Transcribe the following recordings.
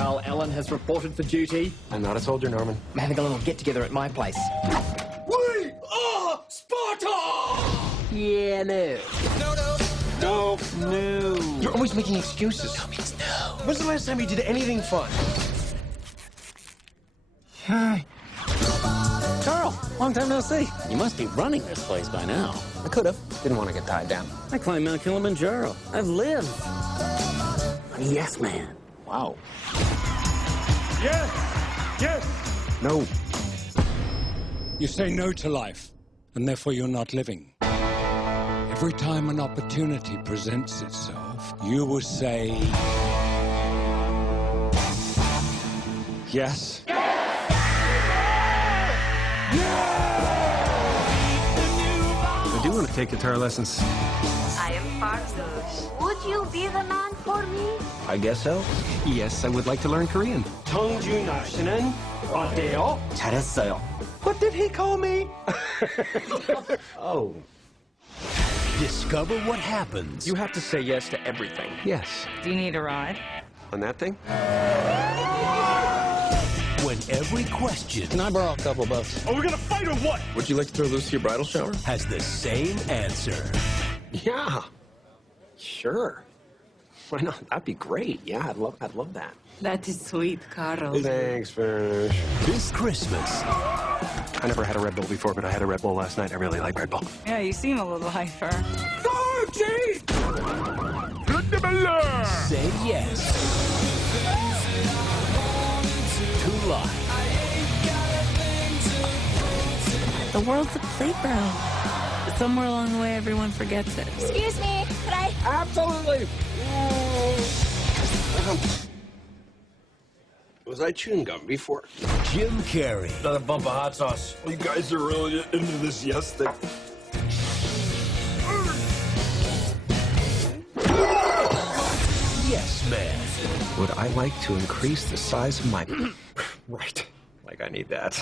Carl Allen has reported for duty. I'm not a soldier, Norman. I'm having a little get-together at my place. We are Sparta! Yeah, no. No. No. You're always making excuses. That means no. When's the last time you did anything fun? Hi. Carl, long time no see. You must be running this place by now. I could have. Didn't want to get tied down. I climbed Mount Kilimanjaro. I've lived. I'm a yes man. Wow. Yes. Yes. No. You say no to life, and therefore you're not living. Every time an opportunity presents itself, you will say... Yes. I do want to take guitar lessons. I am Parsush. Would you be the man for me? I guess so. Yes, I would like to learn Korean. 청준하시는 어때요? 잘했어요. What did he call me? Oh. Discover what happens. You have to say yes to everything. Yes. Do you need a ride? On that thing? When every question Can I borrow a couple bucks? Are we gonna fight or what? Would you like to throw those to your bridal shower? has the same answer. Yeah. Sure. Why not? That'd be great. Yeah, I'd love that. That is sweet, Carl. Thanks, Fish. This Christmas, I never had a Red Bull before, but I had a Red Bull last night. I really like Red Bull. Yeah, you seem a little hyper. say yes to life. The world's a playground. But somewhere along the way, everyone forgets it. Excuse me, could I? Absolutely. Was I chewing gum before? Jim Carrey, Another bump of hot sauce. You guys are really into this yes thing. yes man. Would I like to increase the size of my... Right. Like I need that.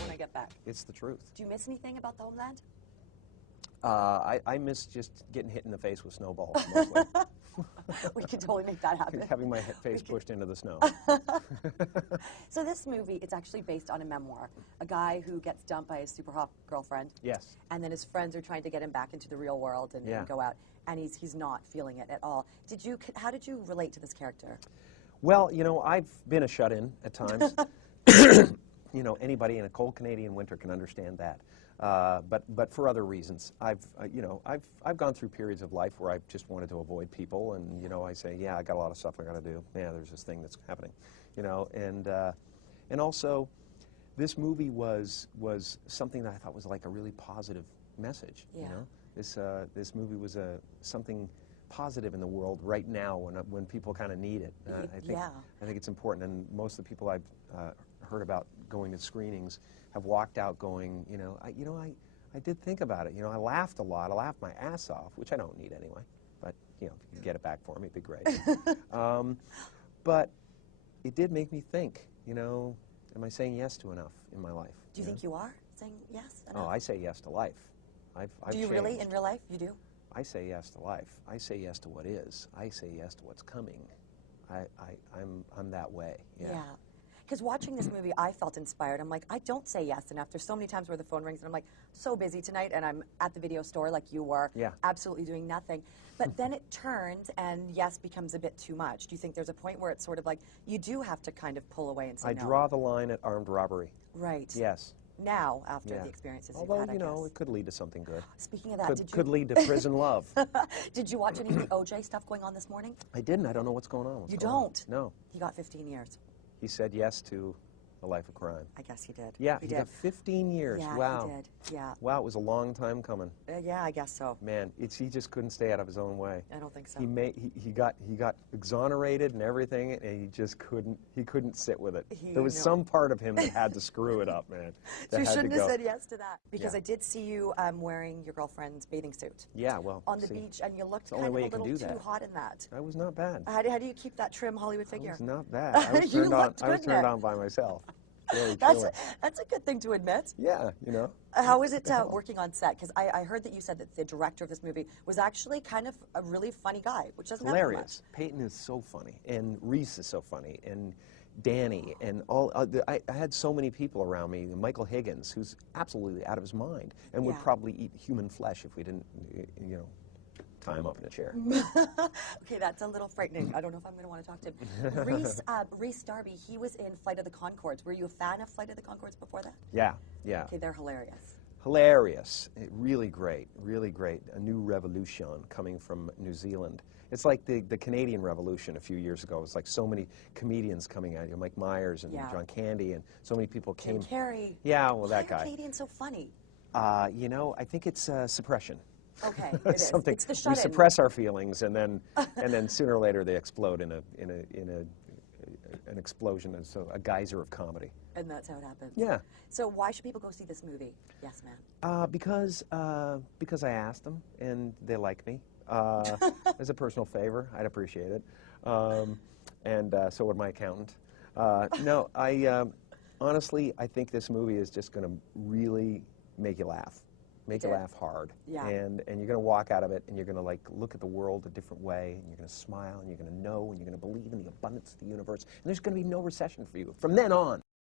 When I get back. It's the truth. Do you miss anything about the homeland? I miss just getting hit in the face with snowballs, mostly. We can totally make that happen. Having my face pushed into the snow. So this movie, it's actually based on a memoir. A guy who gets dumped by his super hot girlfriend. Yes. And then his friends are trying to get him back into the real world and, Yeah. and go out. And he's not feeling it at all. How did you relate to this character? Well, you know, I've been a shut-in at times. You know, anybody in a cold Canadian winter can understand that. But for other reasons, I've gone through periods of life where I've just wanted to avoid people, and you know, I say, yeah, I got a lot of stuff I got to do. Yeah, there's this thing that's happening, you know, and also, this movie was something that I thought was like a really positive message. Yeah. You know, this movie was something positive in the world right now when people kind of need it. I think it's important, and most of the people I've heard about going to screenings have walked out going, I did think about it. You know, I laughed a lot. I laughed my ass off, which I don't need anyway. But you know, if you could get it back for me, it'd be great. But it did make me think. You know, am I saying yes to enough in my life? Do you think you are saying yes enough? Oh, I say yes to life. I've Do you really, changed. in real life, you do? I say yes to life. I say yes to what is. I say yes to what's coming. I'm that way. Yeah. Because watching this movie, I felt inspired. I'm like, I don't say yes enough. There's so many times where the phone rings and I'm like, so busy tonight, and I'm at the video store like you were, absolutely doing nothing. But then it turns and yes becomes a bit too much. Do you think there's a point where it's sort of like, you do have to kind of pull away and say no? I draw the line at armed robbery. Right. Yes. Now, after the experiences you've Although, had, I you know, guess. it could lead to something good. Speaking of that, could lead to prison love. Did you watch any of the OJ stuff going on this morning? I didn't. I don't know what's going on. You don't? No. He got 15 years. He said yes to a life of crime. I guess he did. Yeah, he he got 15 years. Yeah, wow. he did. Yeah. Wow, it was a long time coming. Yeah, I guess so. Man, he just couldn't stay out of his own way. I don't think so. He got exonerated and everything, and he just couldn't sit with it. There was No. some part of him that had to screw it up, man. So you That had shouldn't to have go. said yes to that. Because I did see you wearing your girlfriend's bathing suit. Yeah, well, on the see, beach, and you looked it's the kind only of way a you can little do too that. hot in that. I was not bad. How do you keep that trim Hollywood figure? I was not bad. I was You turned on. looked I was good in turned it. on by myself. That's a good thing to admit. Yeah, you know. How was it working on set? Because I heard that you said that the director of this movie was actually kind of a really funny guy, which doesn't happen Hilarious. much. Peyton is so funny, and Reese is so funny, and Danny, and all. I had so many people around me. Michael Higgins, who's absolutely out of his mind, and would probably eat human flesh if we didn't, you know, tie him up in a chair. Okay, that's a little frightening. I don't know if I'm going to want to talk to him. Reese Darby, he was in Flight of the Conchords. Were you a fan of Flight of the Conchords before that? Yeah, yeah. Okay, they're hilarious. Hilarious. Really great, really great. A new revolution coming from New Zealand. It's like the Canadian Revolution a few years ago. It was like so many comedians coming out. You know, Mike Myers and John Candy, and so many people came. Carrey. Yeah, well, that guy. Why are Canadians so funny? You know, I think it's suppression. Okay, it is. Something. It's the shut-in. We suppress our feelings, and then sooner or later they explode in an explosion, and so a geyser of comedy. And that's how it happens. Yeah. So why should people go see this movie? Yes, ma'am. Because I asked them, and they like me. As a personal favor, I'd appreciate it. And so would my accountant. No, honestly, I think this movie is just going to really make you laugh. Make you laugh hard. Yeah. And you're going to walk out of it, and you're going to like look at the world a different way, and you're going to smile, and you're going to know, and you're going to believe in the abundance of the universe, and there's going to be no recession for you from then on.